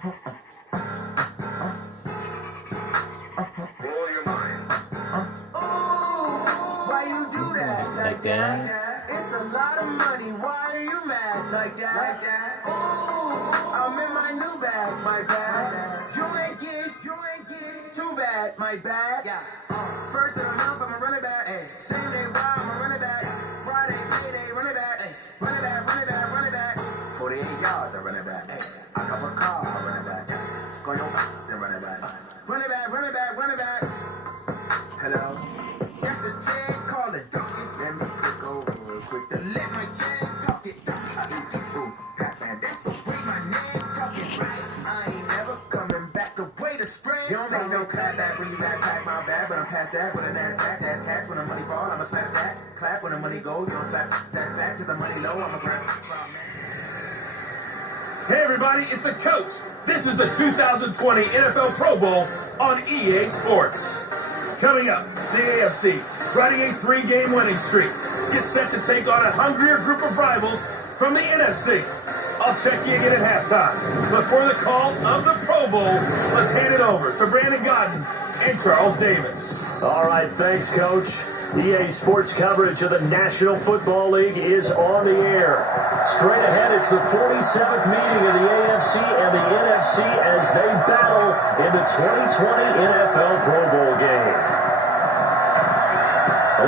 Why you do that like that? It's a lot of money. Why are you mad like that? Ooh, I'm in my new bag, my bag. You ain't get too bad, my bag. First of the month, I'ma run it back. Ay. Same day, why I'ma run it back. Friday, payday, run it back. Ay. Run it back, run it back, run it back. 48 yards, I run it back. Ay. I got a car, I run it back. Go your back, then run it back. Run it back, run it back, run it back. Hello? That's the J calling. Let me click over real quick to let my J talk it. Ooh, Pac-Man, that's the way my name talking, right? I ain't never coming back the way the spray. You don't make no clap back when you backpack my bag, but I'm past that with a NASDAQ. That's cash when the money fall, I'ma slap that. Clap when the money go, you don't slap. That's facts to the money low, I'ma grab. Hey everybody, it's the coach. This is the 2020 NFL Pro Bowl on EA Sports. Coming up, the AFC, riding a 3-game winning streak, gets set to take on a hungrier group of rivals from the NFC. I'll check you again at halftime. But for the call of the Pro Bowl, let's hand it over to Brandon Godden and Charles Davis. All right, thanks, Coach. EA Sports coverage of the National Football League is on the air. Straight ahead, it's the 47th meeting of the AFC and the NFC as they battle in the 2020 NFL Pro Bowl game.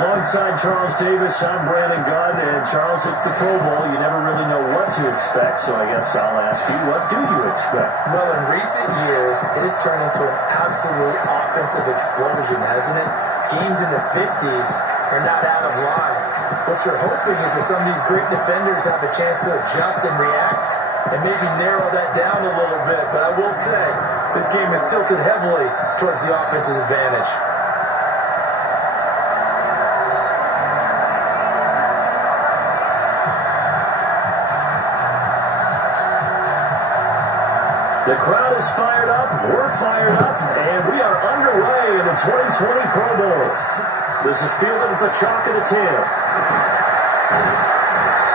Alongside Charles Davis, I'm Brandon Gunn, and Charles, it's the Pro Bowl. You never really know what to expect, so I guess I'll ask you, what do you expect? Well, in recent years, it has turned into an absolute offensive explosion, hasn't it? Games in the 50s are not out of line. What you're hoping is that some of these great defenders have a chance to adjust and react and maybe narrow that down a little bit. But I will say, this game is tilted heavily towards the offense's advantage. The crowd is fired up, we're fired up, and we are underway in the 2020 Pro Bowl. This is fielded at the chalk of the 10.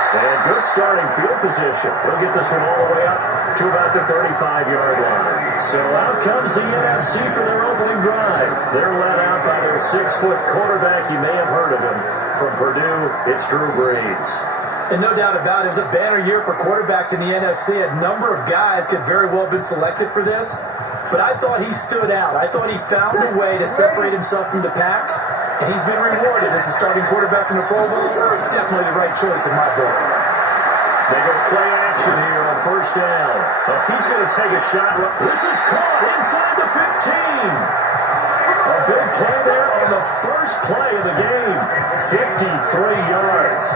And good starting field position. We'll get this one all the way up to about the 35-yard line. So out comes the NFC for their opening drive. They're led out by their 6-foot quarterback. You may have heard of him. From Purdue, it's Drew Brees. And no doubt about it, it was a banner year for quarterbacks in the NFC. A number of guys could very well have been selected for this. But I thought he stood out. I thought he found a way to separate himself from the pack. And he's been rewarded as a starting quarterback in the Pro Bowl. Definitely the right choice in my book. They go play action here on first down. He's going to take a shot. This is caught inside the 15. A big play there on the first play of the game. 53 yards.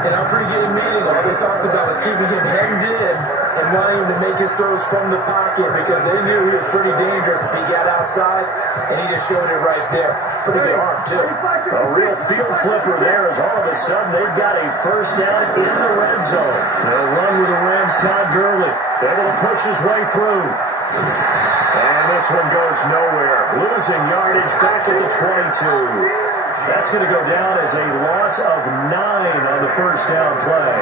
In our pregame meeting, all they talked about was keeping him hemmed in and wanting him to make his throws from the pocket because they knew he was pretty dangerous if he got outside, and he just showed it right there. Pretty good arm, too. A real field flipper there as all of a sudden they've got a first down in the red zone. They'll run with the Rams' Todd Gurley. Able to push his way through. And this one goes nowhere. Losing yardage back at the 22. That's going to go down as a loss of 9 on the first down play.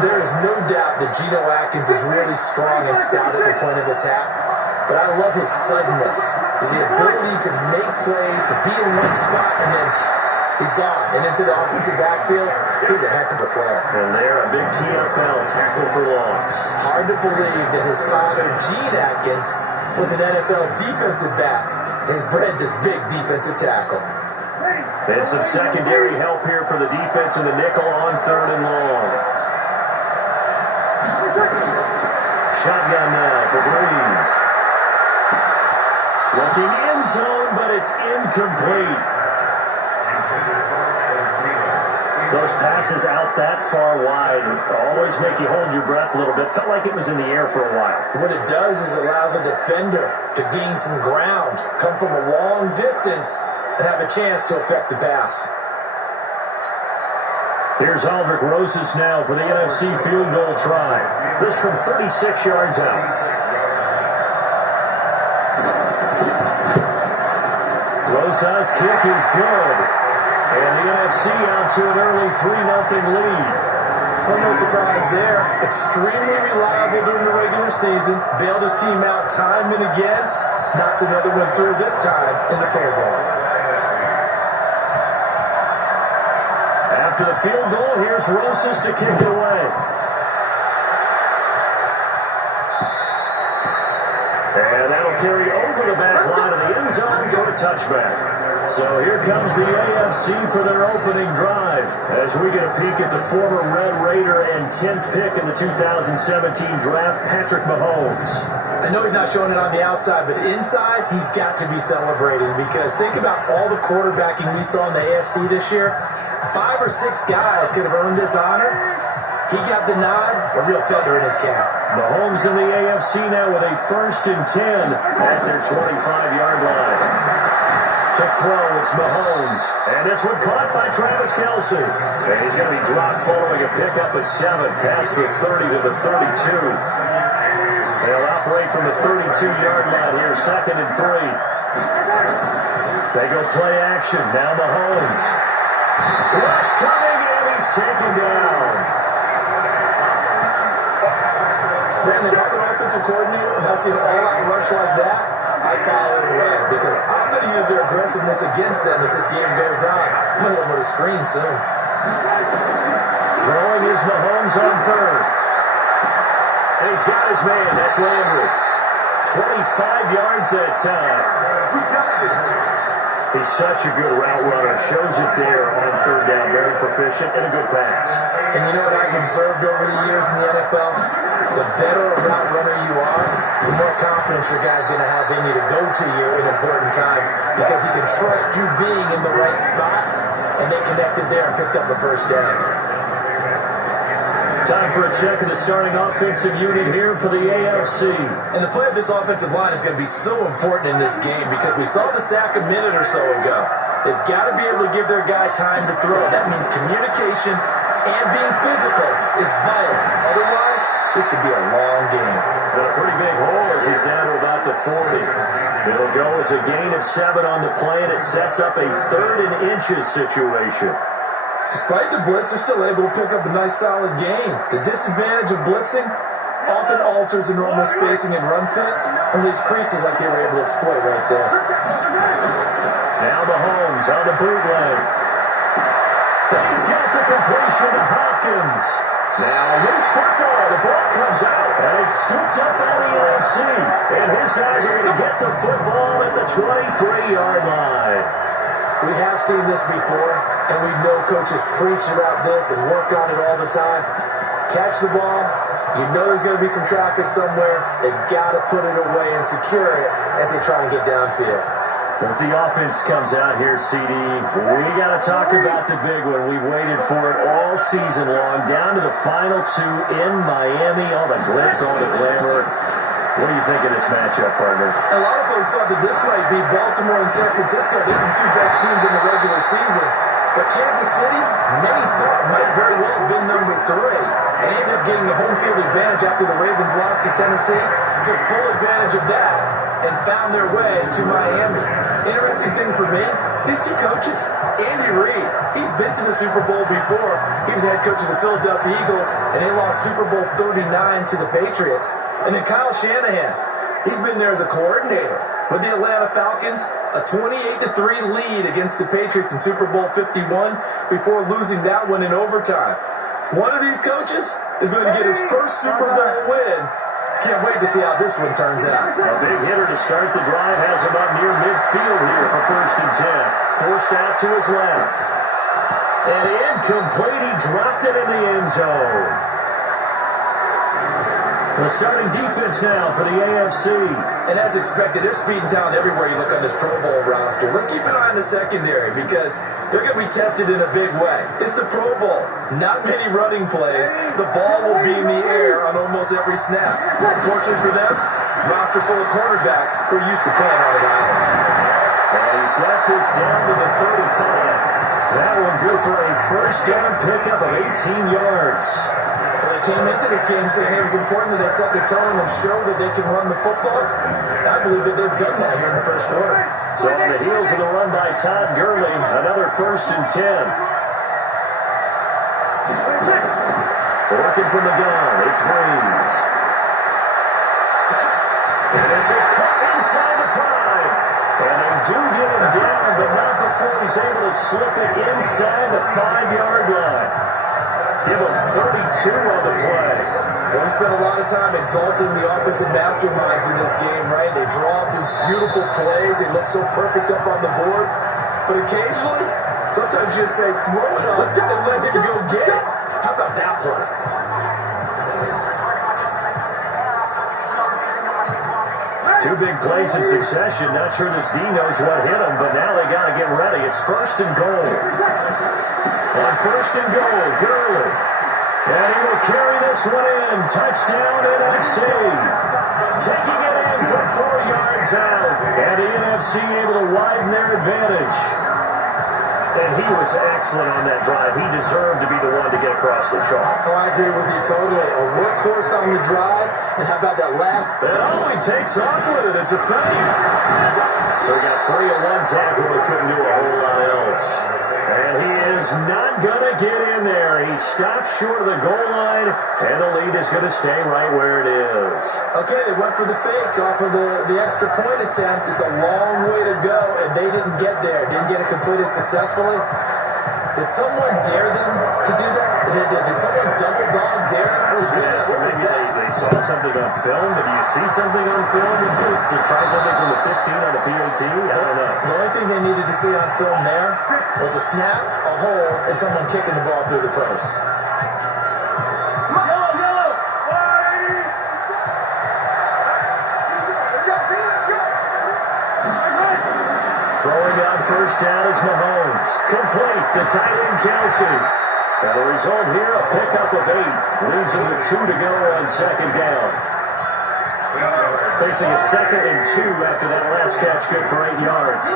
There is no doubt that Geno Atkins is really strong and stout at the point of attack, but I love his suddenness, the ability to make plays, to be in one spot, and then he's gone. And into the offensive backfield, he's a heck of a player. And there, a big TFL tackle for loss. Hard to believe that his father, Gene Atkins, was an NFL defensive back. He's bred this big defensive tackle. And some secondary help here for the defense in the nickel on 3rd and long. Shotgun now for Brees. Looking end zone, but it's incomplete. Those passes out that far wide always make you hold your breath a little bit. Felt like it was in the air for a while. What it does is it allows a defender to gain some ground, come from a long distance, and have a chance to affect the pass. Here's Aldrick Rosas now for the NFC field goal try. This from 36 yards out. Rosas' kick is good. And the NFC out to an early 3-0 lead. Well, no surprise there. Extremely reliable during the regular regular season, bailed his team out time and again, knocks another one through, this time in the Pro Bowl. After the field goal, here's Rosas to kick it away. And that'll carry over the back line of the end zone for a touchback. So here comes the AFC for their opening drive as we get a peek at the former Red Raider and 10th pick in the 2017 draft, Patrick Mahomes. I know he's not showing it on the outside, but inside, he's got to be celebrating because think about all the quarterbacking we saw in the AFC this year. 5 or 6 guys could have earned this honor. He got the nod, a real feather in his cap. Mahomes in the AFC now with a 1st and 10 at their 25-yard line. To throw, it's Mahomes. And this one caught by Travis Kelce. And he's going to be dropped following a pickup of 7 past the 30 to the 32. They'll operate from the 32-yard line here, 2nd and 3. They go play action. Now Mahomes. Rush coming, and he's taken down. Brandon, if I'm an offensive coordinator and I see an all-out rush like that, I file it away because I'm going to use their aggressiveness against them as this game goes on. I'm going to hit them with a screen soon. Throwing is Mahomes on 3rd. And he's got his man. That's Landry. 25 yards that time. He's such a good route runner. Shows it there on 3rd down. Very proficient and a good pass. And you know what I've observed over the years in the NFL? The better a route runner you are, the more confidence your guy's going to have in you to go to you in important times because he can trust you being in the right spot, and they connected there and picked up the 1st down. Time for a check of the starting offensive unit here for the AFC. And the play of this offensive line is going to be so important in this game because we saw the sack a minute or so ago. They've got to be able to give their guy time to throw. That means communication and being physical is vital. Otherwise, this could be a long game. Got a pretty big hole as he's down to about the 40. It'll go as a gain of 7 on the play, and it sets up a 3rd and inches situation. Despite the blitz, they're still able to pick up a nice solid gain. The disadvantage of blitzing often alters the normal spacing and run fits and leaves creases like they were able to exploit right there. Now Mahomes on the bootleg. He's got the completion to Hopkins. Now loose football. The ball comes out, and it's scooped up by the NFC. And his guys are going to get the football at the 23-yard line. We have seen this before, and we know coaches preach about this and work on it all the time. Catch the ball. You know there's going to be some traffic somewhere. They've got to put it away and secure it as they try and get downfield. As the offense comes out here, CD, we got to talk about the big one. We've waited for it all season long, down to the final 2 in Miami. All the glitz, all the glamour. What do you think of this matchup, partner? A lot of folks thought that this might be Baltimore and San Francisco. They're the 2 best teams in the regular season. But Kansas City, many thought might very well have been number 3. And ended up getting the home field advantage after the Ravens lost to Tennessee. Took full advantage of that and found their way to Miami. Interesting thing for me, these 2 coaches, Andy Reid, he's been to the Super Bowl before. He was head coach of the Philadelphia Eagles, and they lost Super Bowl 39 to the Patriots. And then Kyle Shanahan, he's been there as a coordinator with the Atlanta Falcons, a 28-3 lead against the Patriots in Super Bowl 51 before losing that one in overtime. One of these coaches is going to get his first Super Bowl win. Can't wait to see how this one turns out. A big hitter to start the drive has him up near midfield here for 1st and 10. Forced out to his left. And incomplete. He dropped it in the end zone. The starting defense now for the AFC. And as expected, they're speed and talent everywhere you look on this Pro Bowl roster. Let's keep an eye on the secondary because they're going to be tested in a big way. It's the Pro Bowl. Not many running plays. The ball will be in the air on almost every snap. Fortunately for them, roster full of cornerbacks who are used to playing on an island. And he's got this down to the 35. That one good for a 1st down pickup of 18 yards. Well, they came into this game saying it was important that they set the tone and show that they can run the football. I believe that they've done that here in the 1st quarter. So on the heels of the run by Todd Gurley, another 1st and 10. Working from the gun, it's Breeze. And this is caught inside the 5. And they do get him down, but not before he's able to slip it inside the 5-yard line. Give him 32 on the play. Well, we spent a lot of time exalting the offensive masterminds in this game, right? They draw up these beautiful plays. They look so perfect up on the board. But occasionally, sometimes you just say, throw it up and let him go get it. How about that play? Two big plays in succession. Not sure this D knows what hit him, but now they got to get ready. It's 1st and goal. On 1st and goal, Gurley. And he will carry this one in. Touchdown, NFC. Taking it in from 4 yards out. And the NFC able to widen their advantage. And he was excellent on that drive. He deserved to be the one to get across the chalk. Oh, I agree with you totally. A workhorse on the drive. And how about that last? And he takes off with it. It's a fake. So he got 3 on 1 tackle, but couldn't do a whole lot else. And he is not going to get in there. He stopped short of the goal line, and the lead is going to stay right where it is. Okay, they went for the fake off of the extra point attempt. It's a long way to go, and they didn't get there. Didn't get it completed successfully. Did someone dare them to do that? Did someone double dog dare them to do that? Maybe they saw something on film. Did you see something on film to try something from the 15 on the PAT? I don't know. The only thing they needed to see on film there was a snap, a hole, and someone kicking the ball through the post. Throwing on 1st down is Mahomes. Complete to tight end Kelsey. And the result here, a pickup of 8. Leaves him with 2 to go on 2nd down. Facing a 2nd and 2 after that last catch, good for 8 yards.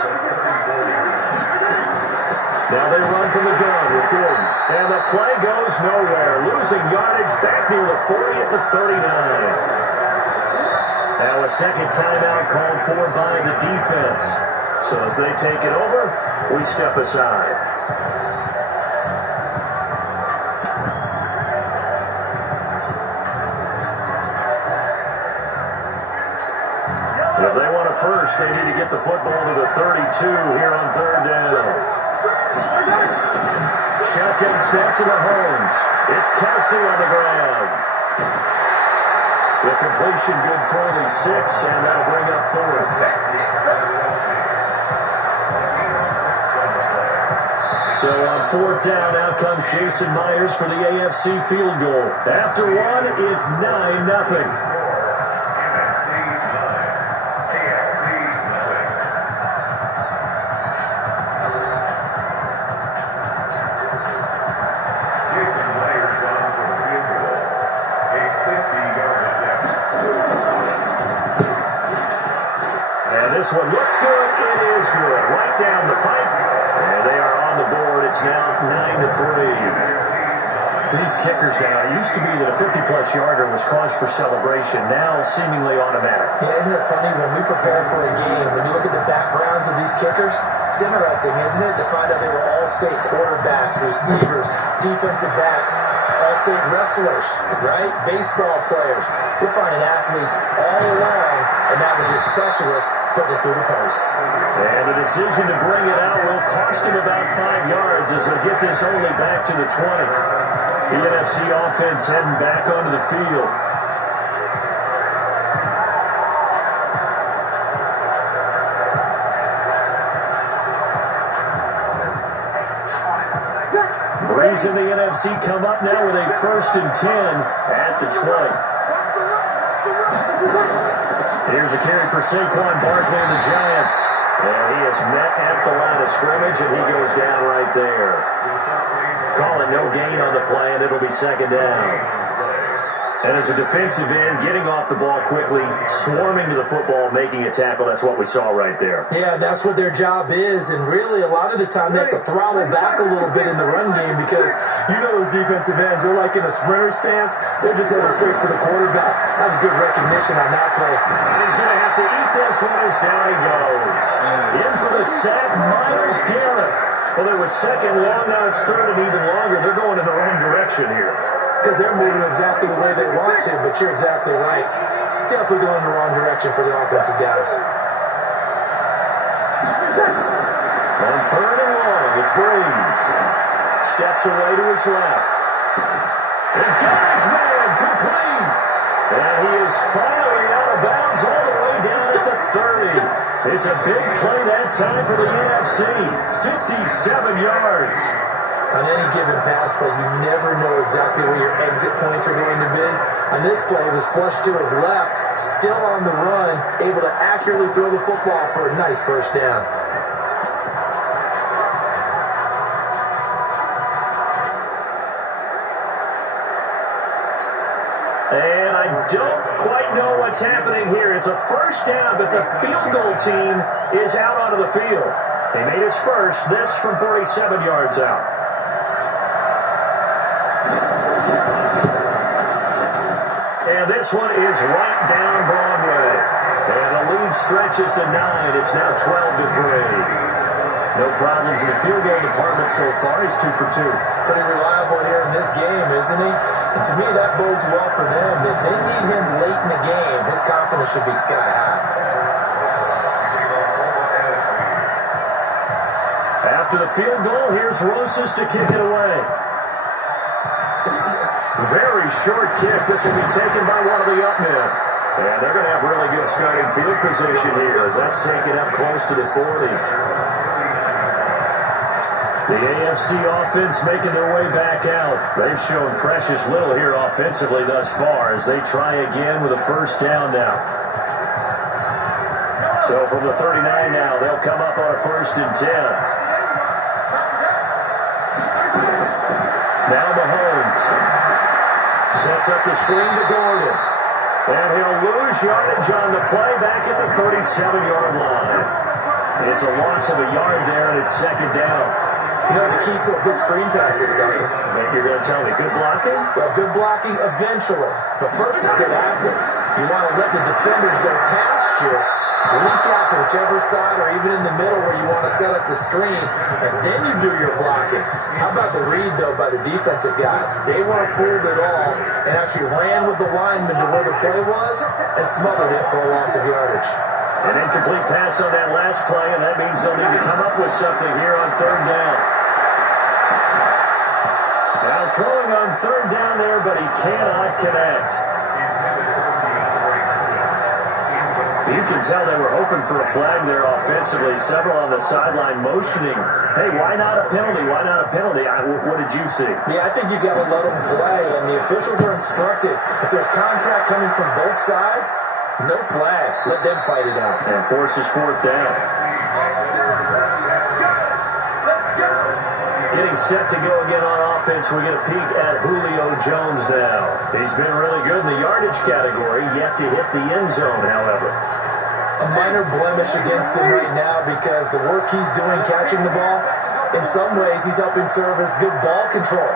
Now they run from the gun with Gordon. And the play goes nowhere. Losing yardage back near the 40 at the 39. Now a second timeout called for by the defense. So as they take it over, we step aside. If they want a first, they need to get the football to the 32 here on 3rd down. Shotgun snap to Mahomes. It's Kelsey on the ground. The completion good for only 6, and that'll bring up 4th. So on 4th down, out comes Jason Myers for the AFC field goal. After 1, it's 9-0. This one looks good. It is good. Right down the pipe. And they are on the board. It's now 9-3. These kickers now, it used to be that a 50-plus yarder was cause for celebration. Now seemingly automatic. Yeah, isn't it funny when we prepare for a game, when you look at the backgrounds of these kickers, it's interesting, isn't it, to find out they were all-state quarterbacks, receivers, defensive backs, all-state wrestlers, right? Baseball players. We're finding athletes all along, and now they're just specialists putting it through the posts. And the decision to bring it out will cost him about 5 yards as they get this only back to the 20. The NFC offense heading back onto the field. Breeze and the NFC come up now with a 1st and 10 at the 20. Here's a carry for Saquon Barkley and the Giants. And he is met at the line of scrimmage, and he goes down right there. Call it no gain on the play, and it'll be 2nd down. And as a defensive end, getting off the ball quickly, swarming to the football, making a tackle, that's what we saw right there. Yeah, that's what their job is, and really a lot of the time they have to throttle back a little bit in the run game because you know those defensive ends, they're like in a sprinter stance, they're just headed straight for the quarterback. That was good recognition on that play. And he's going to have to eat this one as down he goes. In for the sack, Myles Garrett. Well, they were 2nd long, now it's 3rd and even longer. They're going in the wrong direction here. Because they're moving exactly the way they want to, but you're exactly right. definitely going in the wrong direction for the offensive guys. On 3rd and long, it's Breeze. Steps away to his left. And got his man complete. And he is finally out of bounds all the way down at the 30. It's a big play that time for the NFC. 57 yards. On any given pass play, you never know exactly where your exit points are going to be. On this play, it was flushed to his left, still on the run, able to accurately throw the football for a nice first down. And I don't quite know what's happening here. It's a first down, but the field goal team is out onto the field. They made his first, this from 47 yards out. And this one is right down Broadway. And the lead stretches to 9. It's now 12-3. No problems in the field goal department so far. He's 2 for 2. Pretty reliable here in this game, isn't he? And to me, that bodes well for them. If they need him late in the game, his confidence should be sky high. After the field goal, here's Rosas to kick it away. Very short kick. This will be taken by one of the up men. And they're going to have really good starting field position here as that's taken up close to the 40. The AFC offense making their way back out. They've shown precious little here offensively thus far as they try again with a first down now. So from the 39 now, they'll come up on a 1st and 10. Now Mahomes sets up the screen to Gordon. And he'll lose yardage on the play back at the 37-yard line. It's a loss of a yard there, and it's 2nd down. You know the key to a good screen pass is, don't you? You're going to tell me good blocking? Well, good blocking eventually. But first is get after. You want to let the defenders go past you, leak out to whichever side or even in the middle where you want to set up the screen, and then you do your blocking. How about the read, though, by the defensive guys? They weren't fooled at all and actually ran with the lineman to where the play was and smothered it for a loss of yardage. An incomplete pass on that last play, and that means they'll need to come up with something here on 3rd down. Now throwing on 3rd down there, but he cannot connect. You can tell they were hoping for a flag there offensively. Several on the sideline motioning. Hey, why not a penalty? Why not a penalty? What did you see? Yeah, I think you got to let them play, and the officials are instructed. If there's contact coming from both sides, no flag. Let them fight it out. And forces 4th down. Getting set to go again on offense. We get a peek at Julio Jones now. He's been really good in the yardage category, yet to hit the end zone, however. A minor blemish against him right now because the work he's doing catching the ball, in some ways he's helping serve as good ball control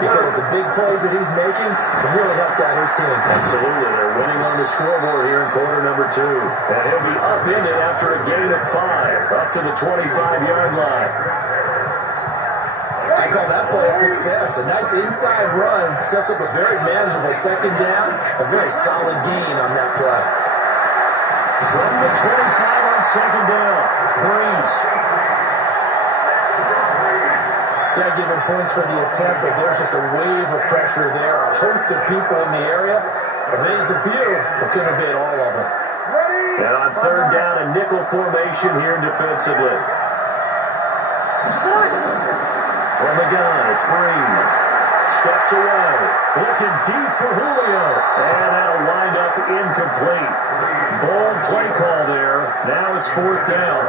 because the big plays that he's making have really helped out his team. Absolutely. They're winning on the scoreboard here in quarter number 2. And he'll be upended after a gain of 5, up to the 25-yard line. I call that play a success. A nice inside run sets up a very manageable 2nd down, a very solid gain on that play. From the 25 on 2nd down, Breeze. Can't give him points for the attempt, but there's just a wave of pressure there. A host of people in the area. Evades a few, but couldn't evade all of them. And on 3rd down, a nickel formation here defensively. From the gun, it's Breeze. Steps away. Looking deep for Julio. And that'll wind up incomplete. Bold play call there. Now it's 4th down.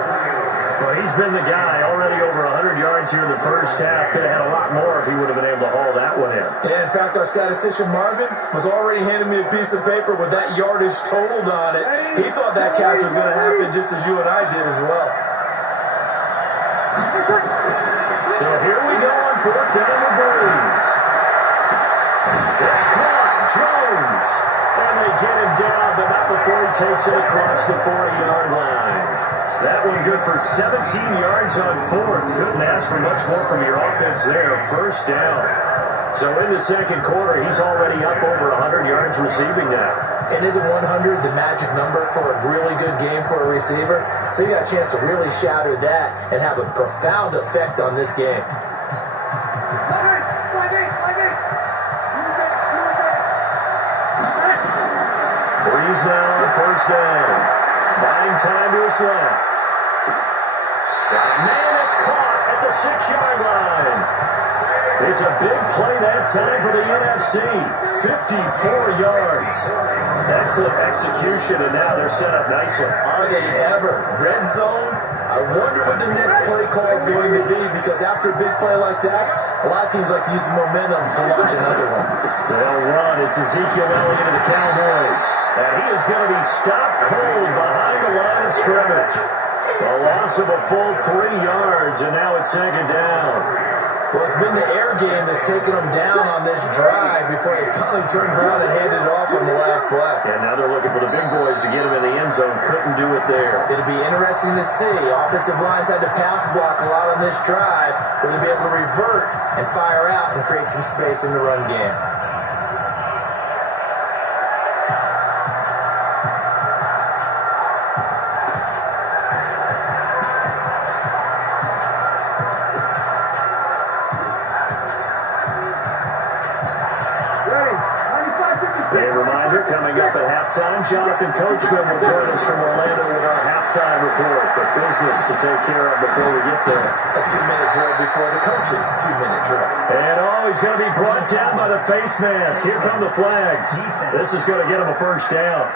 Well, he's been the guy already over 100 yards here in the first half. Could have had a lot more if he would have been able to haul that one in. Yeah, in fact, our statistician Marvin was already handing me a piece of paper with that yardage totaled on it. He thought that catch was going to happen just as you and I did as well. So here we go on 4th down with Breeze. It's caught. Jones. And they get him down, but not before he takes it across the 40-yard line. That one good for 17 yards on 4th. Couldn't ask for much more from your offense there. 1st down. So in the second quarter, he's already up over 100 yards receiving now. And isn't 100 the magic number for a really good game for a receiver? So you got a chance to really shatter that and have a profound effect on this game. Breeze now on first down. Buying time to his left. Got a man that's caught at the 6-yard line. It's a big play that time for the NFC. 54 yards. Excellent execution, and now they're set up nicely. Are they ever? Red zone? I wonder what the next play call is going to be, because after a big play like that, a lot of teams like to use the momentum to launch another one. They'll run. It's Ezekiel Elliott of the Cowboys. And he is going to be stopped cold behind the line of scrimmage. A loss of a full 3 yards, and now it's second down. Well, it's been the air game that's taken them down on this drive before they finally turned around and handed it off on the last play. And now they're looking for the big boys to get him in the end zone. Couldn't do it there. It'll be interesting to see. Offensive lines had to pass block a lot on this drive. Will they be able to revert and fire out and create some space in the run game? Coming up at halftime, Jonathan Coachman will join us from Orlando with our halftime report. But business to take care of before we get there. A 2-minute drill before the coach's 2-minute drill. And he's going to be brought down by the face mask. Here come the flags. This is going to get him a first down.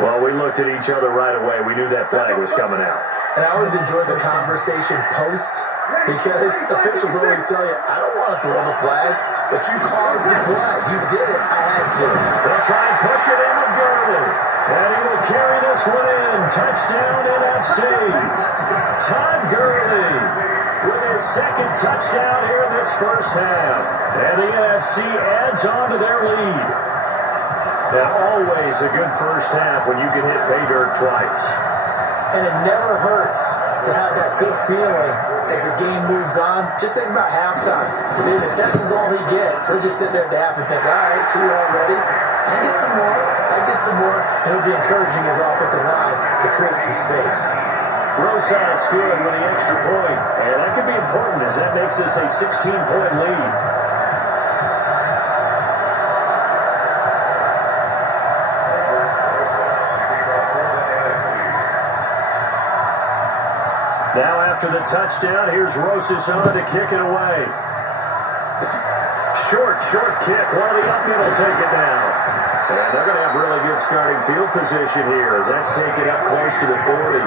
Well, we looked at each other right away. We knew that flag was coming out. And I always enjoy the conversation post, because officials always tell you, I don't want to throw the flag, but you caused the flag. You did it. I had to. They'll try and push it in with Gurley. And he will carry this one in. Touchdown NFC. Todd Gurley with his second touchdown here in this first half. And the NFC adds on to their lead. And always a good first half when you can hit pay dirt twice. And it never hurts to have that good feeling as the game moves on. Just think about halftime. If that's all he gets, he'll just sit there at the half and think, all right, 2 already. I get some more. And it'll be encouraging his offensive line to create some space. Rosas good with the extra point. And that could be important as that makes this a 16-point lead. Now after the touchdown, here's Rosas on to kick it away. Short kick. One of the up middle will take it down. And they're going to have really good starting field position here as that's taken up close to the 40.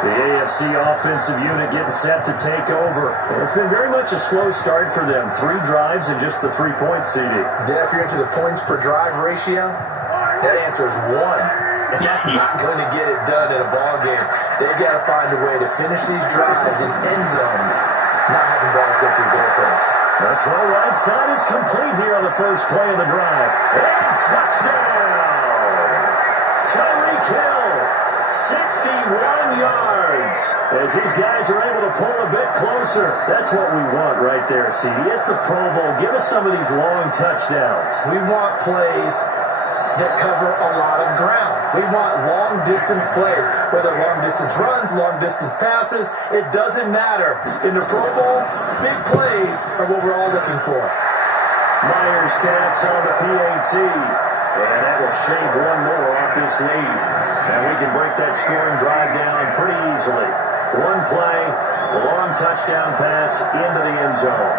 The AFC offensive unit getting set to take over. And it's been very much a slow start for them. 3 drives and just the 3-point CD. Then if you're into the points per drive ratio, that answer is 1. And that's not going to get it done in a ball game. They've got to find a way to finish these drives in end zones, not having balls get through goalposts. That's right. Right side is complete here on the first play of the drive. And touchdown! Tyreek Hill, 61 yards. As these guys are able to pull a bit closer. That's what we want right there, CD. It's the Pro Bowl. Give us some of these long touchdowns. We want plays that cover a lot of ground. We want long-distance plays, whether long-distance runs, long-distance passes, it doesn't matter. In the Pro Bowl, big plays are what we're all looking for. Myers cats on the PAT, and that will shave one more off this lead. And we can break that scoring drive down pretty easily. One play, a long touchdown pass into the end zone.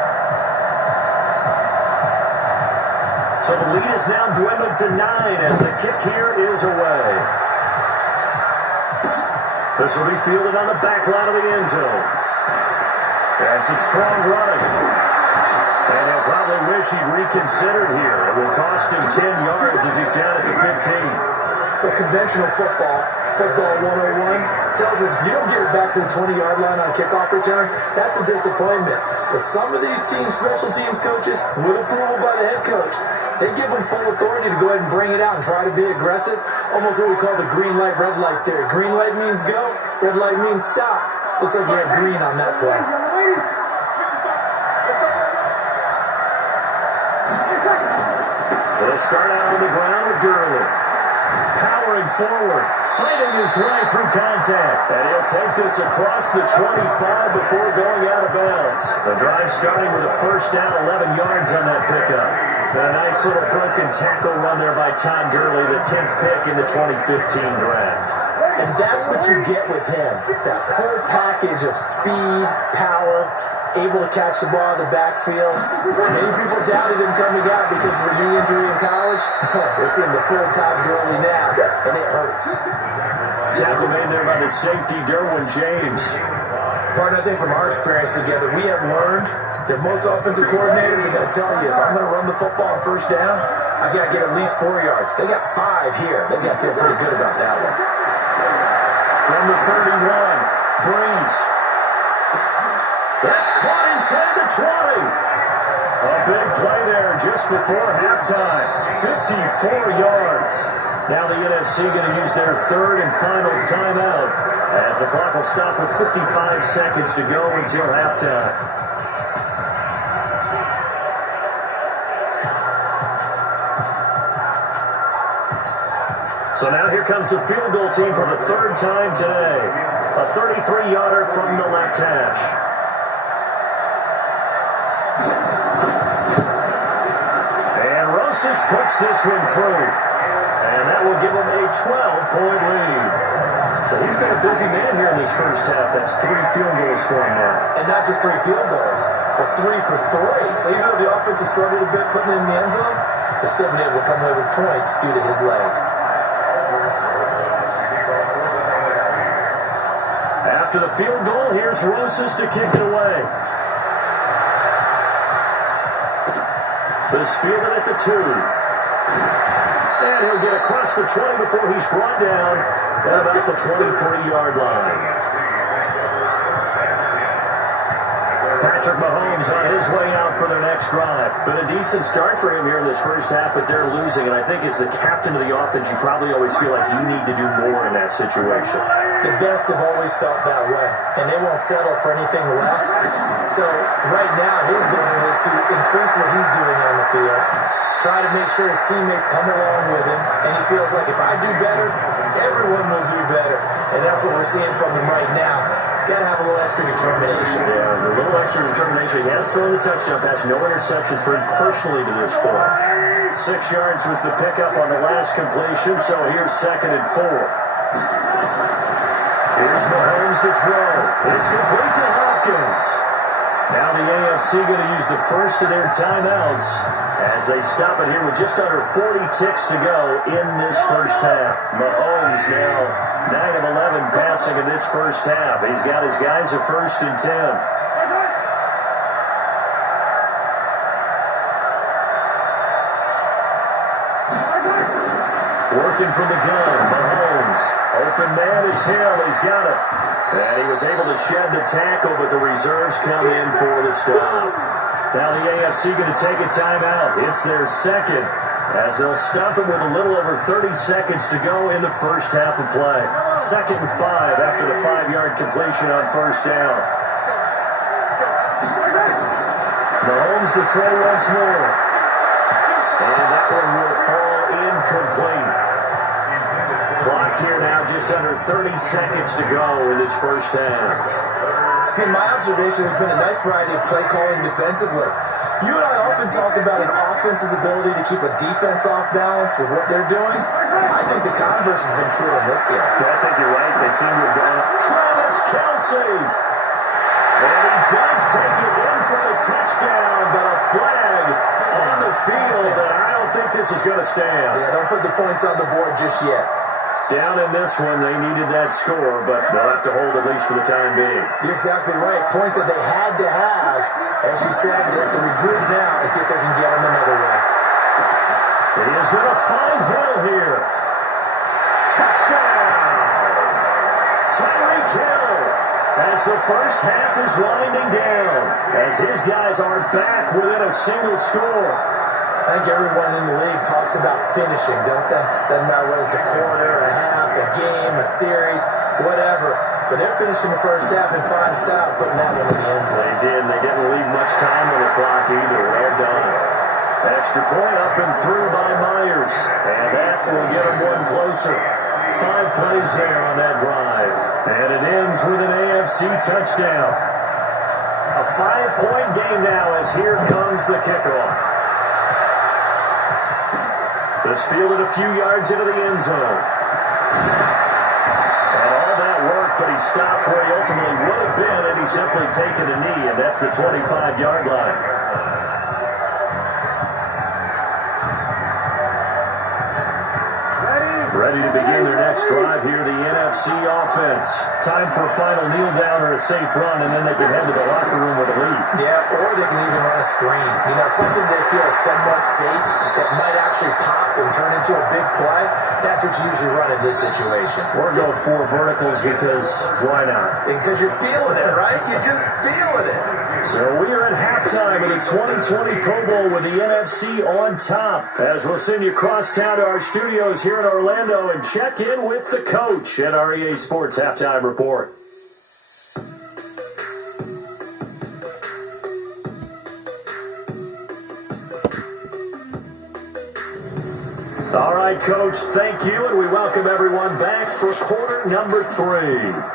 So the lead is now dwindled to 9 as the kick here is away. This will be fielded on the back line of the end zone. That's a strong run. And he'll probably wish he'd reconsidered here. It will cost him 10 yards as he's down at the 15. But conventional football 101, tells us if you don't get it back to the 20-yard line on kickoff return, that's a disappointment. But some of these teams, special teams coaches, with approval by the head coach, they give them full authority to go ahead and bring it out and try to be aggressive. Almost what we call the green light, red light theory. Green light means go, Red light means stop. Looks like you had green on that play. They'll start out on the ground with Gurley. Powering forward, fighting his way through contact. And he'll take this across the 25 before going out of bounds. The drive starting with a first down, 11 yards on that pickup. And a nice little broken tackle run there by Todd Gurley, the 10th pick in the 2015 draft. And that's what you get with him. That full package of speed, power, able to catch the ball in the backfield. Many people doubted him coming out because of the knee injury in college. We're seeing the full Todd Gurley now, and it hurts. Tackle made there by the safety, Derwin James. Partner, I think from our experience together, we have learned that most offensive coordinators are going to tell you, if I'm going to run the football on first down, I've got to get at least 4 yards. They got 5 here. They've got to feel pretty good about that one. From the 31, Breeze. That's caught inside the 20. A big play there just before halftime. 54 yards. Now the NFC going to use their third and final timeout as the clock will stop with 55 seconds to go until halftime. So now here comes the field goal team for the third time today. A 33-yarder from the left hash. And Rosas puts this one through. And that will give him a 12-point lead. So he's been a busy man here in this first half. That's 3 field goals for him now. And not just 3 field goals, but 3 for 3. So even though the offense has struggled a bit putting it in the end zone, they've still been able to come away with points due to his leg. After the field goal, here's Rosas to kick it away. This fielded at the 2. And he'll get across the 20 before he's brought down at about the 23-yard line. Patrick Mahomes on his way out for their next drive. Been a decent start for him here in this first half, but they're losing. And I think as the captain of the offense, you probably always feel like you need to do more in that situation. The best have always felt that way, and they won't settle for anything less. So right now, his goal is to increase what he's doing on the field, try to make sure his teammates come along with him, and he feels like if I do better, everyone will do better. And that's what we're seeing from him right now. Got to have a little extra determination. Yeah, a little extra determination. He has thrown the touchdown pass, no interceptions for him personally to this point. 6 yards was the pickup on the last completion, so here's 2nd and 4. Here's Mahomes to throw. It's complete to Hopkins. Now the AFC going to use the first of their timeouts as they stop it here with just under 40 ticks to go in this first half. Mahomes now 9 of 11 passing in this first half. He's got his guys a 1st and 10. Working from the gun, Mahomes. Open man is Hill. He's got it. And he was able to shed the tackle, but the reserves come in for the stop. Now the AFC going to take a timeout. It's their second, as they'll stop it with a little over 30 seconds to go in the first half of play. 2nd and 5 after the 5-yard completion on first down. Mahomes to throw once more. And that one will fall incomplete. Clock here now just under 30 seconds to go in this first half. It's been my observation, there's been a nice variety of play calling defensively. You and I often talk about an offense's ability to keep a defense off balance with what they're doing. I think the converse has been true in this game. Well, I think you're right. They seem to have gone Travis Kelce. And he does take it in for the touchdown, but a flag on the field, and I don't think this is going to stand. Yeah, don't put the points on the board just yet. Down in this one, they needed that score, but they'll have to hold at least for the time being. You're exactly right. Points that they had to have. As you said, they have to regroup now and see if they can get them another way. He is going to find Hill here. Touchdown! Tyreek Hill, as the first half is winding down, as his guys are back within a single score. I think everyone in the league talks about finishing, don't they? Doesn't matter whether it's a quarter, a half, a game, a series, whatever. but they're finishing the first half in fine style, putting that one in the end zone. They did. They didn't leave much time on the clock either. Well done. Extra point up and through by Myers. And that will get them one closer. 5 plays there on that drive. And it ends with an AFC touchdown. A 5-point game now as here comes the kickoff. This fielded a few yards into the end zone. And all that work, but he stopped where he ultimately would have been, and he's simply taken a knee, and that's the 25-yard line. Ready to begin their next drive here, the NFC offense. Time for a final kneel down or a safe run, and then they can head to the locker room with a lead. Yeah, or they can even run a screen. You know, something they feel somewhat safe that might actually pop and turn into a big play. That's what you usually run in this situation. Or go 4 verticals because why not? Because you're feeling it, right? You're just feeling it. So we are at halftime of the 2020 Pro Bowl with the NFC on top. As we'll send you across town to our studios here in Orlando and check in with the coach at our EA Sports Halftime Report. All right, Coach, thank you, and we welcome everyone back for quarter number 3.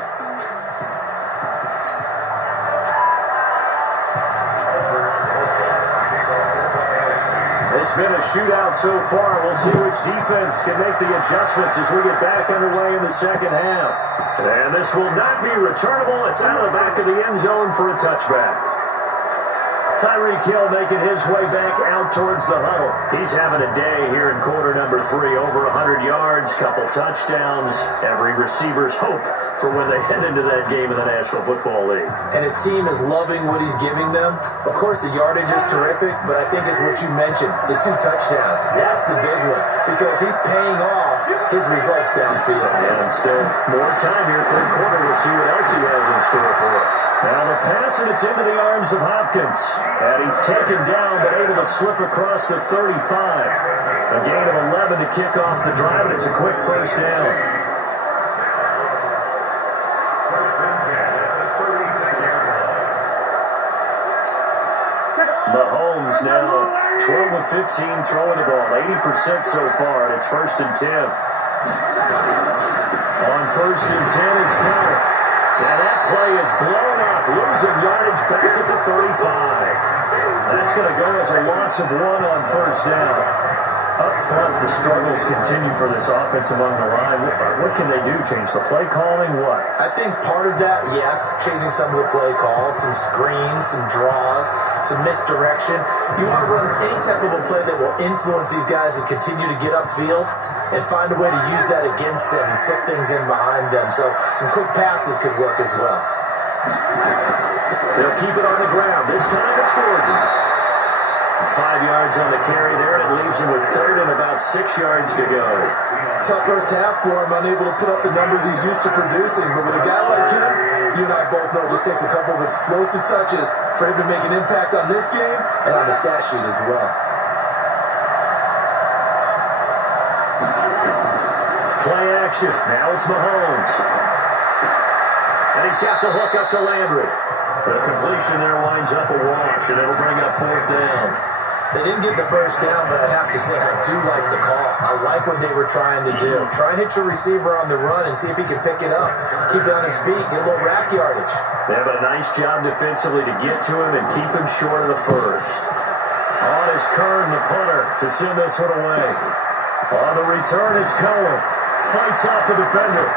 It's been a shootout so far. We'll see which defense can make the adjustments as we get back underway in the second half. And this will not be returnable. It's out of the back of the end zone for a touchback. Tyreek Hill making his way back out towards the huddle. He's having a day here in quarter number 3. Over 100 yards, couple touchdowns. Every receiver's hope for when they head into that game in the National Football League. And his team is loving what he's giving them. Of course, the yardage is terrific, but I think it's what you mentioned, the 2 touchdowns. That's the big one because he's paying off his results downfield. And still more time here, third quarter. We'll see what else he has in store for us. Now the pass, and it's into the arms of Hopkins. And he's taken down, but able to slip across the 35. A gain of 11 to kick off the drive, and it's a quick first down. Mahomes now 12 of 15 throwing the ball, 80% so far, and it's 1st and 10. On 1st and 10 is Carter. And that play is blown up, losing yardage back at the 35. That's going to go as a loss of 1 on 1st down. Up front, the struggles continue for this offense among the line. What can they do? Change the play calling? What? I think part of that, yes, changing some of the play calls, some screens, some draws, some misdirection. You want to run any type of a play that will influence these guys to continue to get upfield and find a way to use that against them and set things in behind them. So some quick passes could work as well. They'll keep it on the ground. This time it's Gordon. 5 yards on the carry there, and it leaves him with 3rd and about 6 yards to go. Tough first half for him, unable to put up the numbers he's used to producing. But with a guy like him, you and I both know it just takes a couple of explosive touches for him to make an impact on this game and on the stat sheet as well. Play action. Now it's Mahomes. And he's got the hook up to Landry. The completion there winds up a wash, and it'll bring up 4th down. They didn't get the first down, but I have to say I do like the call. I like what they were trying to do. Try and hit your receiver on the run and see if he can pick it up. Keep it on his feet, get a little rack yardage. They have a nice job defensively to get to him and keep him short of the first. On is Kern, the punter, to send this one away. On the return is Cohen. Fights off the defender.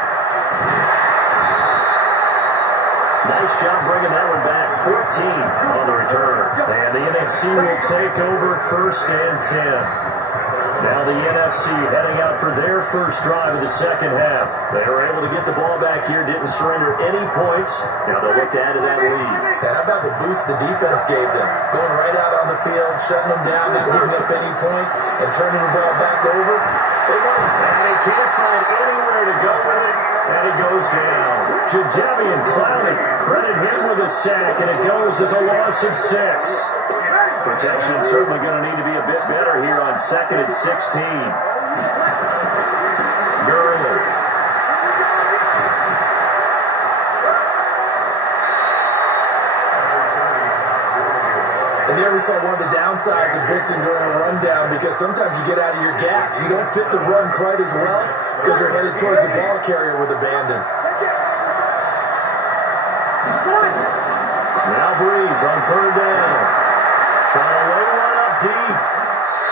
Nice job bringing that one back. 14 on the return. And the NFC will take over 1st and 10. Now the NFC heading out for their first drive of the second half. They were able to get the ball back here, didn't surrender any points. Now they'll look to add to that lead. Now how about the boost the defense gave them? Going right out on the field, shutting them down, not giving up any points, and turning the ball back over. And they can't find anywhere to go with it. And it goes down. Jadeveon Clowney, credit him with a sack, and it goes as a loss of 6. Protection certainly going to need to be a bit better here on 2nd and 16. Gurley. And there we saw one of the downsides of blitzing during a rundown, because sometimes you get out of your gaps. You don't fit the run quite as well because you're headed towards the ball carrier with abandon. Now Breeze on third down. Trying to lay one up deep.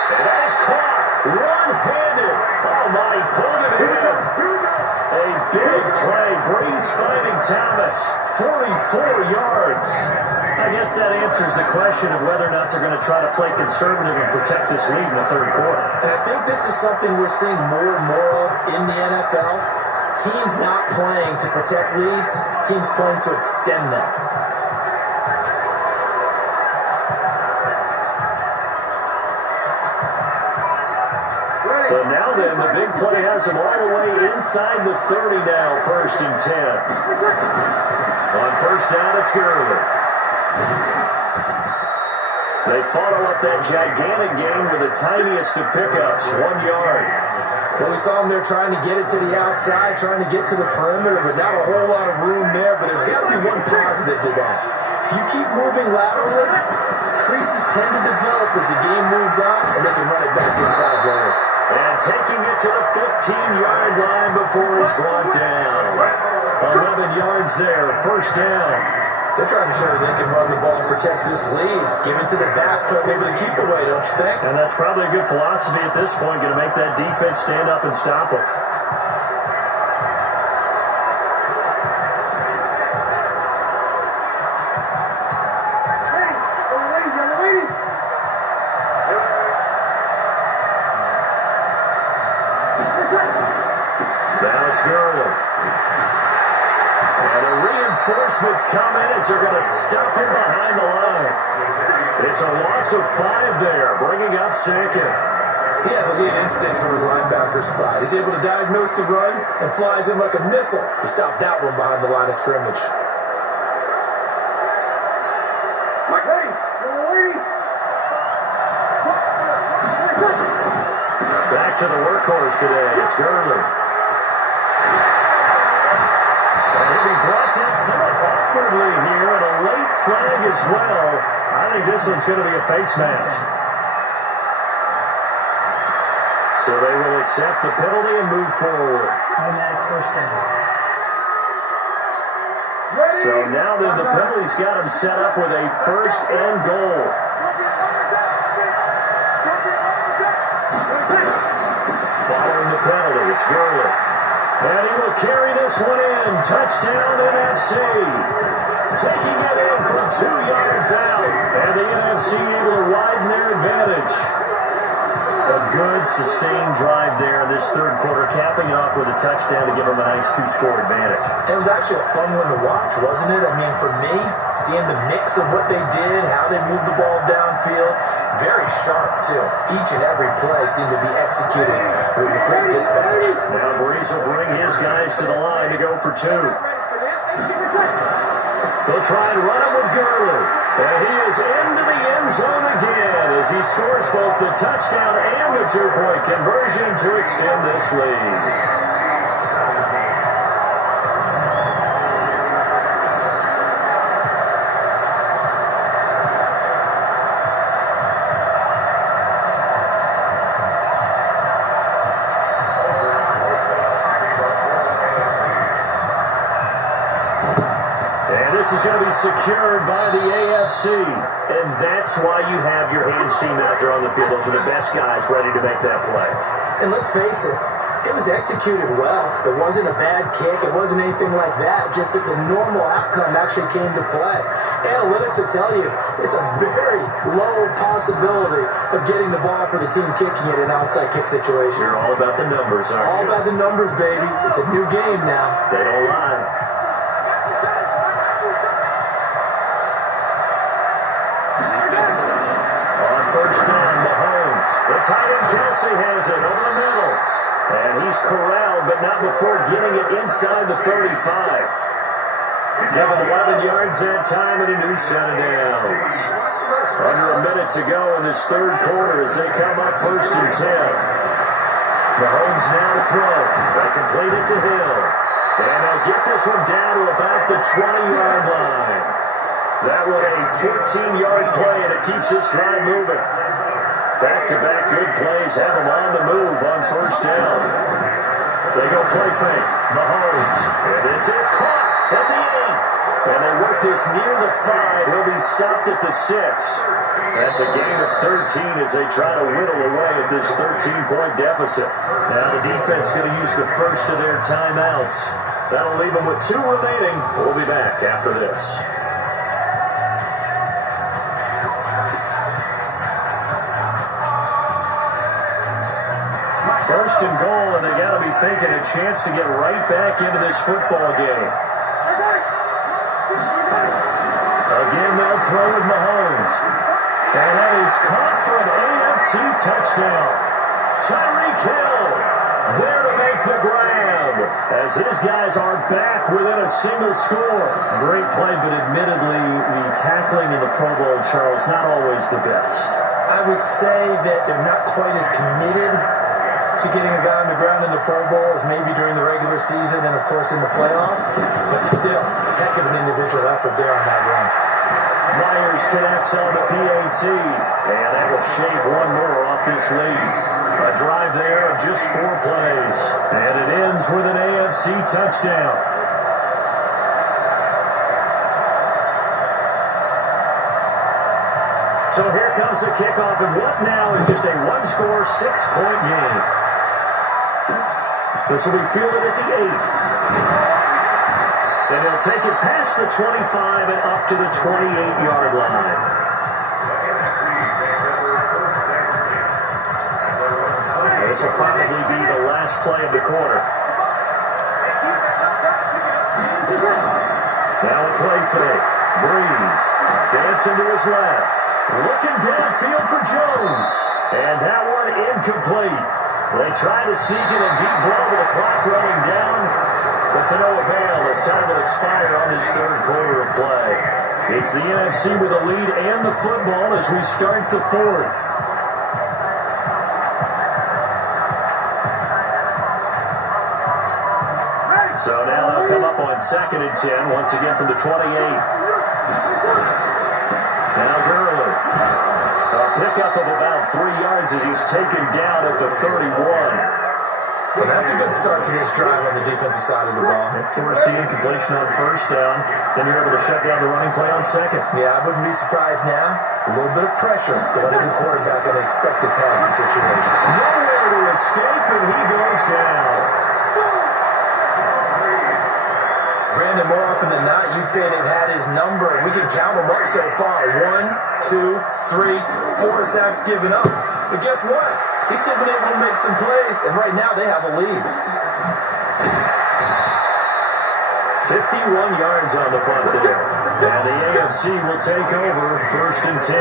And that is caught. One-handed. Oh, my, he pulled it in. A big play. Breeze finding Thomas. 44 yards. I guess that answers the question of whether or not they're going to try to play conservative and protect this lead in the third quarter. And I think this is something we're seeing more and more of in the NFL. Teams not playing to protect leads, teams playing to extend them. So now then, the big play has him all the way inside the 30 now, 1st and 10. On first down, it's Gurley. They follow up that gigantic gain with the tiniest of pickups, 1 yard. Well, we saw them there trying to get it to the outside, trying to get to the perimeter, but not a whole lot of room there. But there's got to be one positive to that. If you keep moving laterally, creases tend to develop as the game moves on, and they can run it back inside later. And taking it to the 15-yard line before he's brought down. 11 yards there, first down. They're trying to show they can run the ball and protect this lead. Give it to the backs, put a little bit of keep away, don't you think? And that's probably a good philosophy at this point, going to make that defense stand up and stop it. Now it's Gurley. And the reinforcements come in as they're going to stop him behind the line. It's a loss of 5 there, bringing up second. He has elite instincts from his linebacker spot. He's able to diagnose the run and flies in like a missile to stop that one behind the line of scrimmage. Back to the workhorse today. It's Gurley. And he'll be brought down somewhat awkwardly here, and a late flag as well. I think this one's going to be a face mask. So they will accept the penalty and move forward. Automatic first down. So now then, the penalty's got him set up with a first and goal. Following the penalty, it's Gurley. And he will carry this one in. Touchdown, NFC. Taking it in from 2 yards out. And the NFC able to widen their advantage. A good, sustained drive there in this third quarter, capping it off with a touchdown to give them a nice 2-score advantage. It was actually a fun one to watch, wasn't it? I mean, for me, seeing the mix of what they did, how they moved the ball downfield, very sharp, too. Each and every play seemed to be executed with great dispatch. Now Breeze will bring his guys to the line to go for 2. They'll try and run him with Gurley. And he is into the end zone again as he scores both the touchdown and the 2-point conversion to extend this lead. This is going to be secured by the AFC, and that's why you have your hands team out there on the field. Those are the best guys ready to make that play. And let's face it, it was executed well. It wasn't a bad kick. It wasn't anything like that, just that the normal outcome actually came to play. Analytics will tell you it's a very low possibility of getting the ball for the team kicking it in an outside kick situation. You're all about the numbers, aren't you? All about the numbers, baby. It's a new game now. They don't lie. First down, Mahomes. The tight end Kelsey has it over the middle. And he's corralled, but not before getting it inside the 35. Given 11 yards that time and a new set of downs. Under a minute to go in this third quarter as they come up 1st and 10. Mahomes now to throw. They complete it to Hill. And they'll get this one down to about the 20-yard line. That was a 14-yard play, and it keeps this drive moving. Back-to-back good plays have them on the move on first down. They go play fake. Mahomes. And this is caught at the 8. And they work this near the 5. He'll be stopped at the 6. That's a gain of 13 as they try to whittle away at this 13-point deficit. Now the defense going to use the first of their timeouts. That'll leave them with 2 remaining. We'll be back after this. First and goal, and they got to be thinking a chance to get right back into this football game. Again, they'll throw with Mahomes. And that is caught for an AFC touchdown. Tyreek Hill there to make the grab as his guys are back within a single score. Great play, but admittedly, the tackling in the Pro Bowl, Charles, not always the best. I would say that they're not quite as committed to getting a guy on the ground in the Pro Bowl as maybe during the regular season and, of course, in the playoffs. But still, heck of an individual effort there on that run. Myers connects on the PAT, and that will shave one more off this lead. A drive there of just 4 plays, and it ends with an AFC touchdown. So here comes the kickoff, and what now is just a one-score, 6-point game. This will be fielded at the 8. And they'll take it past the 25 and up to the 28-yard line. This will probably be the last play of the quarter. Now a play fake. Breeze. Dancing to his left. Looking downfield for Jones. And that one incomplete. They try to sneak in a deep ball with the clock running down. But to no avail as time will expire on this third quarter of play. It's the NFC with a lead and the football as we start the fourth. So now they'll come up on 2nd and 10, once again from the 28. Now Gurley. A pickup of about 3 yards as he's taken down at the 31. Well, that's a good start to this drive on the defensive side of the ball. Forcing completion on first down. Then you're able to shut down the running play on second. Yeah, I wouldn't be surprised now. A little bit of pressure going to the quarterback in an expected passing situation. Nowhere to escape, and he goes down. Brandon, more often than not, you'd say they've had his number, and we can count them up so far. 1, 2, 3, 4 sacks given up. But guess what? He's still been able to make some plays, and right now they have a lead. 51 yards on the punt there. And the AFC will take over 1st and 10.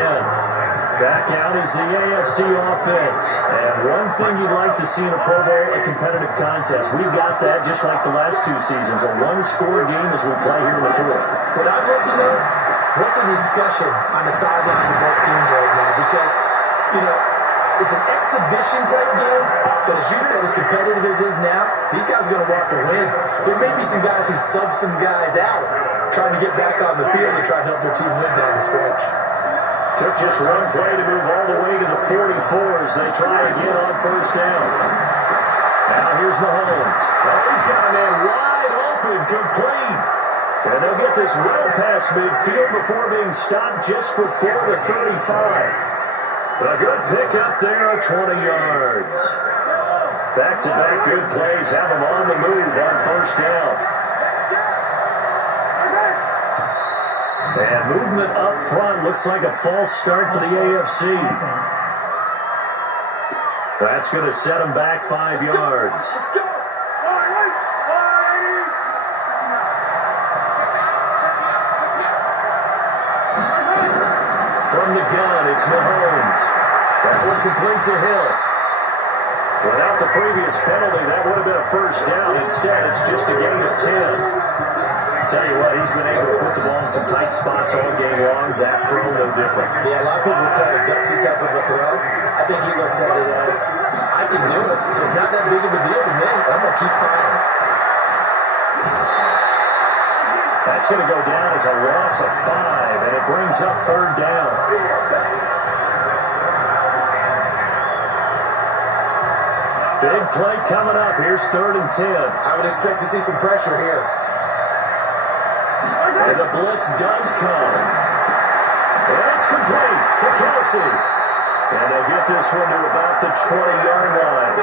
Back out is the AFC offense. And one thing you'd like to see in a Pro Bowl, a competitive contest. We've got that just like the last 2 seasons. A one-score game as we play here in the fourth. What I'd love to know, what's the discussion on the sidelines of both teams right now? Because, you know, it's an exhibition type game, but as you said, as competitive as it is now, these guys are going to walk and win. There may be some guys who sub some guys out, trying to get back on the field and try to help their team win down the stretch. Took just one play to move all the way to the 44 as they try again on first down. Now here's Mahomes. Oh, he's got a man wide open, complete. And they'll get this well past midfield before being stopped just before the 35. A good pickup there, 20 yards. Back-to-back good plays have them on the move on first down. And movement up front looks like a false start for the AFC. That's going to set them back 5 yards. From the gun, it's Mahomes. That one complete to Hill. Without the previous penalty, that would have been a first down. Instead, it's just a gain of 10. Tell you what, he's been able to put the ball in some tight spots all game long. That throw, no different. Yeah, a lot of people would call it a gutsy type of a throw. I think he looks at it as, I can do it, so it's not that big of a deal to me. I'm going to keep firing. That's going to go down as a loss of 5, and it brings up third down. Big play coming up. Here's 3rd and 10. I would expect to see some pressure here. And the blitz does come. And it's complete to Kelsey. And they'll get this one to about the 20-yard line.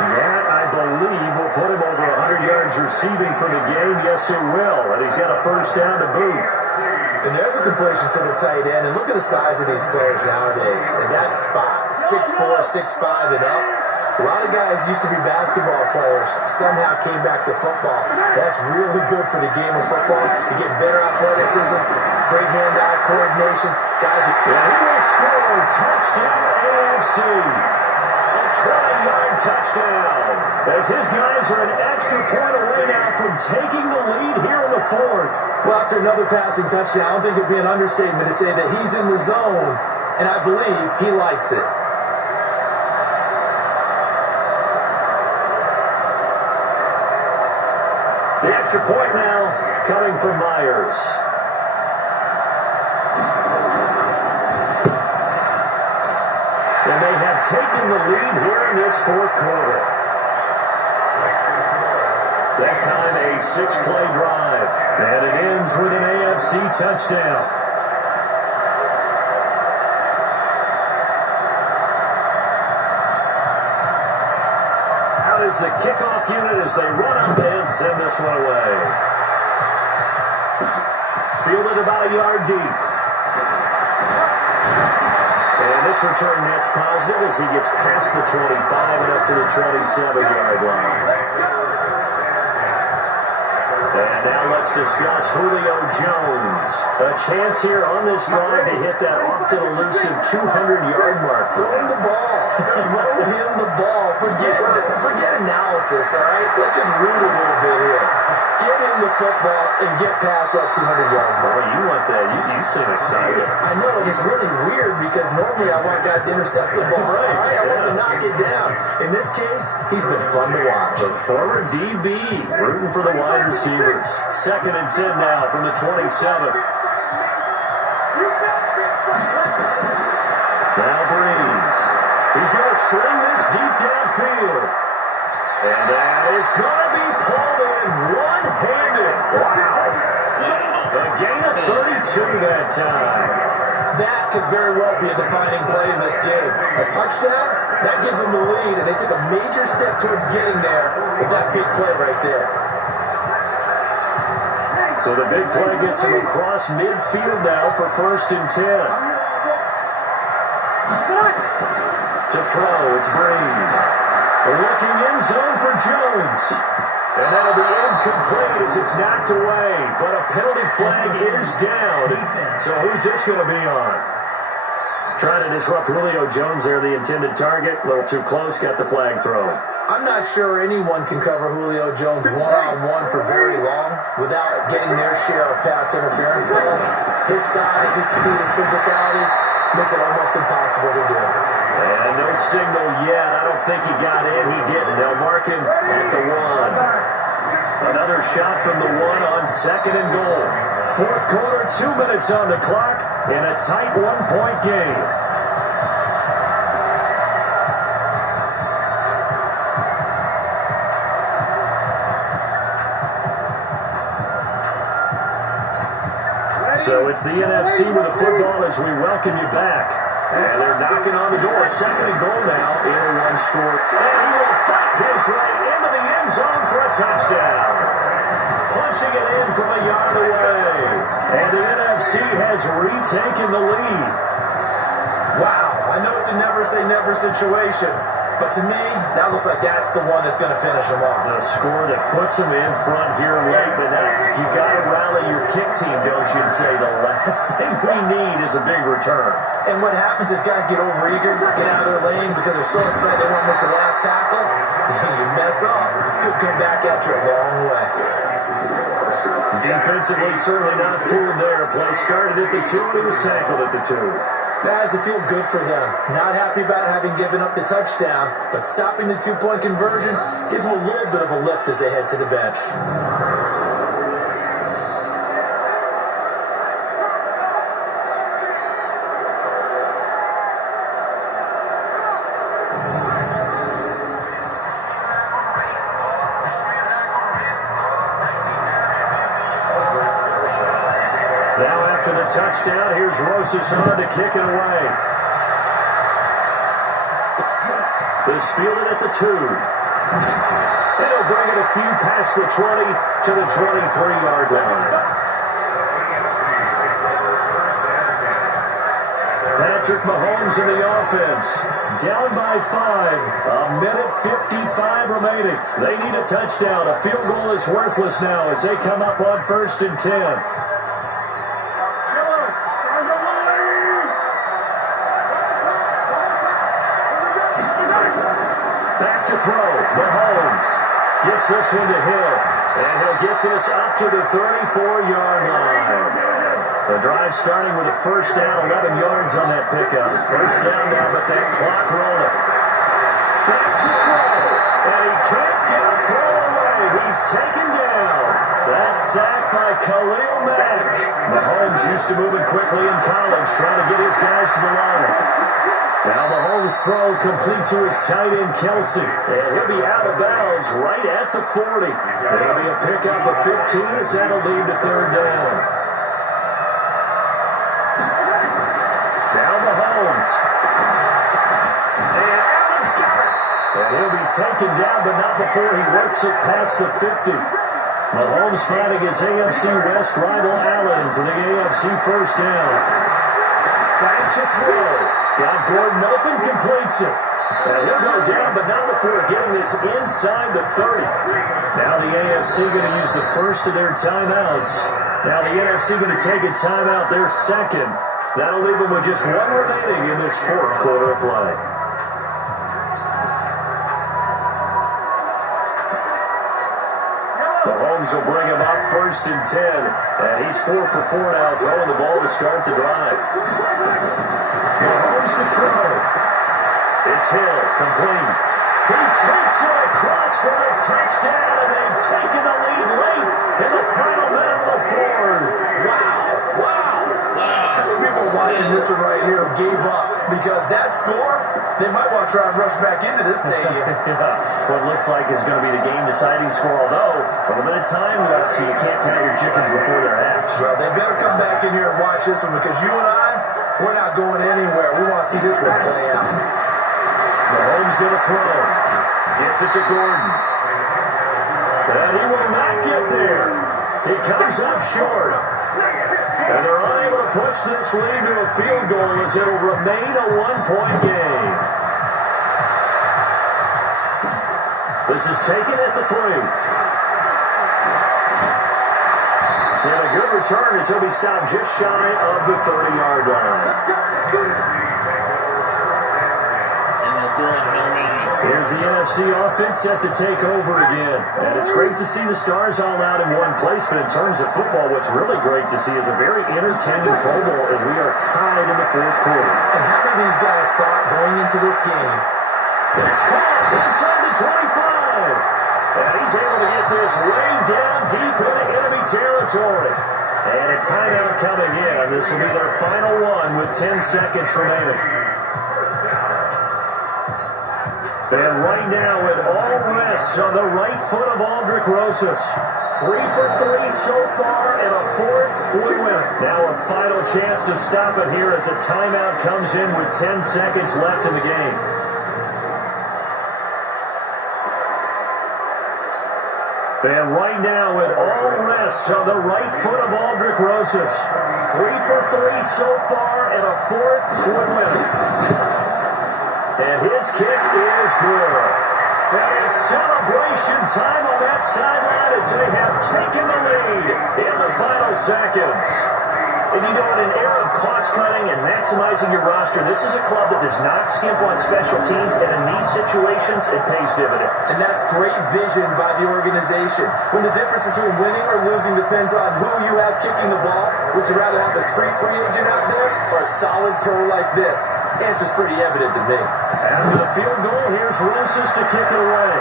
That, I believe, will put him over 100 yards receiving for the game. Yes, it will. And he's got a first down to boot. And there's a completion to the tight end. And look at the size of these players nowadays. And that spot, 6'4", 6'5", and up. A lot of guys used to be basketball players, somehow came back to football. That's really good for the game of football. You get better athleticism, great hand-eye coordination. Guys, he will score. Touchdown AFC. A 20-yard touchdown. As his guys are an extra point away now from taking the lead here in the 4th. Well, after another passing touchdown, I don't think it'd be an understatement to say that he's in the zone, and I believe he likes it. The extra point now coming from Myers. And they have taken the lead here in this 4th quarter. That time a 6-play drive. And it ends with an AFC touchdown. Is the kickoff unit as they run out and send this one away. Fielded about a yard deep. And this return net's positive as he gets past the 25 and up to the 27-yard line. And now let's discuss Julio Jones. A chance here on this drive to hit that often elusive 200-yard mark. Throw him the ball. Throw him the ball. Forget analysis, all right? Let's just root a little bit here. Get him the football and get past that 200-yard mark. Boy, you want that. You seem excited. I know, and it's really weird because normally I want guys to intercept the ball. Right, all right? I want to knock it down. In this case, he's been fun to watch. The former DB rooting for the wide receivers. 2nd and 10 now from the 27. Now Breeze. He's going to sling this deep downfield. And that is going to be pulled in one-handed. Wow. A gain of 32 that time. That could very well be a defining play in this game. A touchdown, that gives them the lead, and they took a major step towards getting there with that big play right there. So the big play gets him across midfield now for 1st and 10. To throw, it's Breeze. Looking in zone for Jones. And that'll be incomplete as it's knocked away. But a penalty flag is down. So who's this going to be on? Trying to disrupt Julio Jones there, the intended target. A little too close, got the flag thrown. I'm not sure anyone can cover Julio Jones one-on-one for very long without getting their share of pass interference calls. His size, his speed, his physicality makes it almost impossible to do. And no signal yet. I don't think he got in. He didn't. They'll mark him at the 1. Another shot from the 1 on 2nd and goal. 4th quarter, 2 minutes on the clock in a tight 1-point game. So it's the NFC with the football as we welcome you back. And they're knocking on the door. 2nd and goal now. In 1 score. And he will fight his way into the end zone for a touchdown. Punching it in from a yard away. And the NFC has retaken the lead. Wow, I know it's a never-say-never situation. But to me, that looks like that's the one that's going to finish them off. The score that puts them in front here late, but you got to rally your kick team, don't you, and say the last thing we need is a big return. And what happens is guys get overeager, get out of their lane because they're so excited they want to make the last tackle. You mess up, it could come back at you a long way. Defensively, certainly not fooled there. Play started at the 2, and he was tackled at the 2. That has to feel good for them. Not happy about having given up the touchdown, but stopping the 2-point conversion gives them a little bit of a lift as they head to the bench. touchdown. Here's Rosas on to kick it away. This fielded at the 2. And he'll bring it a few past the 20 to the 23-yard line. Patrick Mahomes in the offense. Down by 5. 1:55 remaining. They need a touchdown. A field goal is worthless now as they come up on 1st and 10. Back to throw. Mahomes gets this one to Hill. And he'll get this up to the 34-yard line. The drive starting with a first down, 11 yards on that pickup. First down now, but that clock rolling. Back to throw. And he can't get a throw away. He's taken down. That's sacked by Khalil Mack. Mahomes used to moving quickly in college, trying to get his guys to the line. Now Mahomes' throw complete to his tight end, Kelsey. And he'll be out of bounds right at the 40. It'll be a pickup of 15 as that'll lead to third down. And Allen's got it. And he'll be taken down, but not before he works it past the 50. Mahomes finding his AFC West rival Allen for the AFC first down. Back to throw. Got Gordon open, completes it. And he'll go down, but not before getting this inside the 30. Now the AFC going to use the first of their timeouts. Now the NFC going to take a timeout, their second. That'll leave them with just one remaining in this fourth quarter of play. Mahomes will bring him up 1st and 10. And he's 4 for 4 now, throwing the ball to start the drive. Mahomes to throw. It's Hill, complete. He takes it across for a touchdown, and they've taken the lead late in the final minute of the fourth. People watching this one right here gave up because that score, they might want to try and rush back into this stadium. Yeah, what looks like is going to be the game-deciding score, although a limited time left, so you can't count your chickens before they're hatched. Well, they better come back in here and watch this one because you and I, we're not going anywhere. We want to see this one play out. Mahomes going to throw. Gets it to Gordon. And he will not get there. He comes up short. And they're unable to push this lead to a field goal as it'll remain a one-point game. This is taken at the 3. And a good return as he'll be stopped just shy of the 30-yard line. Here's the NFC offense set to take over again. And it's great to see the stars all out in one place, but in terms of football, what's really great to see is a very entertaining Pro Bowl as we are tied in the fourth quarter. And how do these guys thought going into this game? It's caught inside the 25. And he's able to get this way down deep into enemy territory. And a timeout coming in. This will be their final one with 10 seconds remaining. And right now, it all rests on the right foot of Aldrick Rosas. 3 for 3 so far, and a fourth would win it. Now a final chance to stop it here as a timeout comes in with 10 seconds left in the game. And right now, it all rests on the right foot of Aldrick Rosas. 3 for 3 so far, and a fourth would win it. And his kick is good. And it's celebration time on that sideline as they have taken the lead in the final seconds. And you know, in an era of cost-cutting and maximizing your roster, this is a club that does not skimp on special teams, and in these situations, it pays dividends. And that's great vision by the organization. When the difference between winning or losing depends on who you have kicking the ball, would you rather have a street free agent out there or a solid pro like this? The answer's pretty evident to me. After the field goal, here's Rosas to kick it away.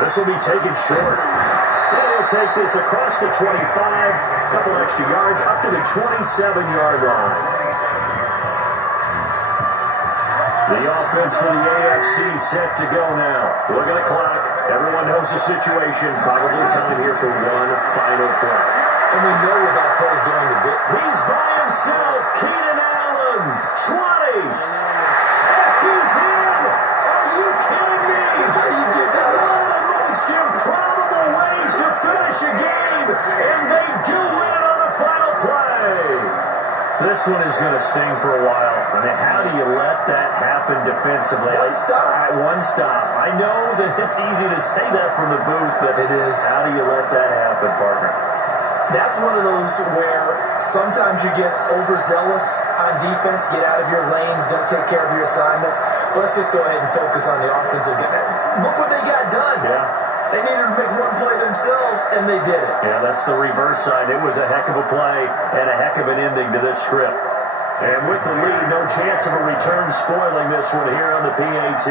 This will be taken short. And he'll take this across the 25, a couple extra yards, up to the 27-yard line. The offense for the AFC set to go now. Look at the clock. Everyone knows the situation. Probably time here for one final play. and we know what that play is going to do. He's by himself. Keenan Allen, 20. And he's in. Are you kidding me? How do you get that One up? of the most improbable ways to finish a game, and they do win it on the final play. This one is going to sting for a while. I mean, how do you let that happen defensively? One stop. One stop. I know that it's easy to say that from the booth, but It is. How do you let that happen, partner? That's one of those where sometimes you get overzealous on defense, get out of your lanes, don't take care of your assignments. But let's just go ahead and focus on the offensive guy. Look what they got done. Yeah. They needed to make one play themselves, and they did it. Yeah, that's the reverse side. It was a heck of a play and a heck of an ending to this script. And with the lead, no chance of a return spoiling this one here on the PAT.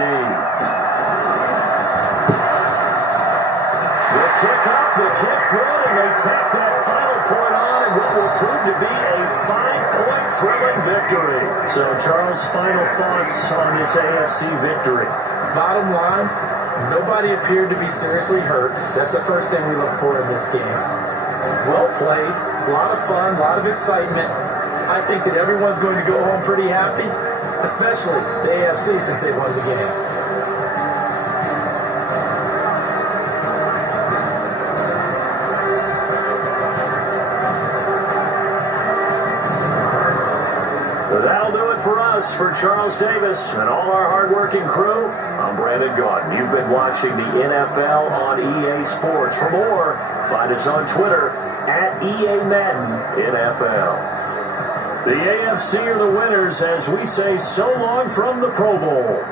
The kick up, the kick good, and they take that final point on in what will prove to be a 5-point thrilling victory. So, Charles, final thoughts on this AFC victory? Bottom line, nobody appeared to be seriously hurt. That's the first thing we look for in this game. Well played, a lot of fun, a lot of excitement. I think that everyone's going to go home pretty happy, especially the AFC since they won the game. That'll do it for us. For Charles Davis and all our hardworking crew, I'm Brandon Gaudin. You've been watching the NFL on EA Sports. For more, find us on Twitter at EA Madden NFL. The AFC are the winners as we say so long from the Pro Bowl.